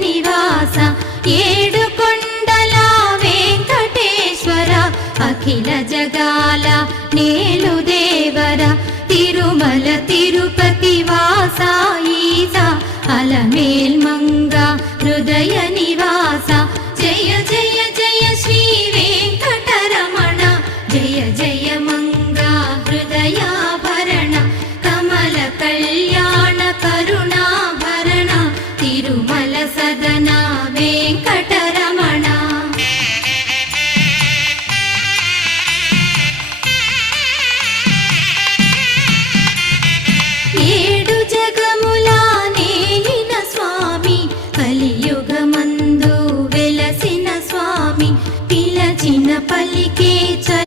నివాస ఏడు కొండల వెంకటేశ్వర అఖిల జగాల నేలు దేవర తిరుమల తిరుపతి వాస ఈసా అలమేల్ మంగ హృదయ నివాస జయ జయ జయ శ్రీ వెంకటరమణ జయ జయ మంగ హృదయాభరణ కమల కళ్యాణ కరుణాభరణ తిరుమల సదన వెంకటరమణ ఏడు జగముల నేలిన స్వామి కలియుగమందు వెలసిన స్వామి పిలచిన పలికే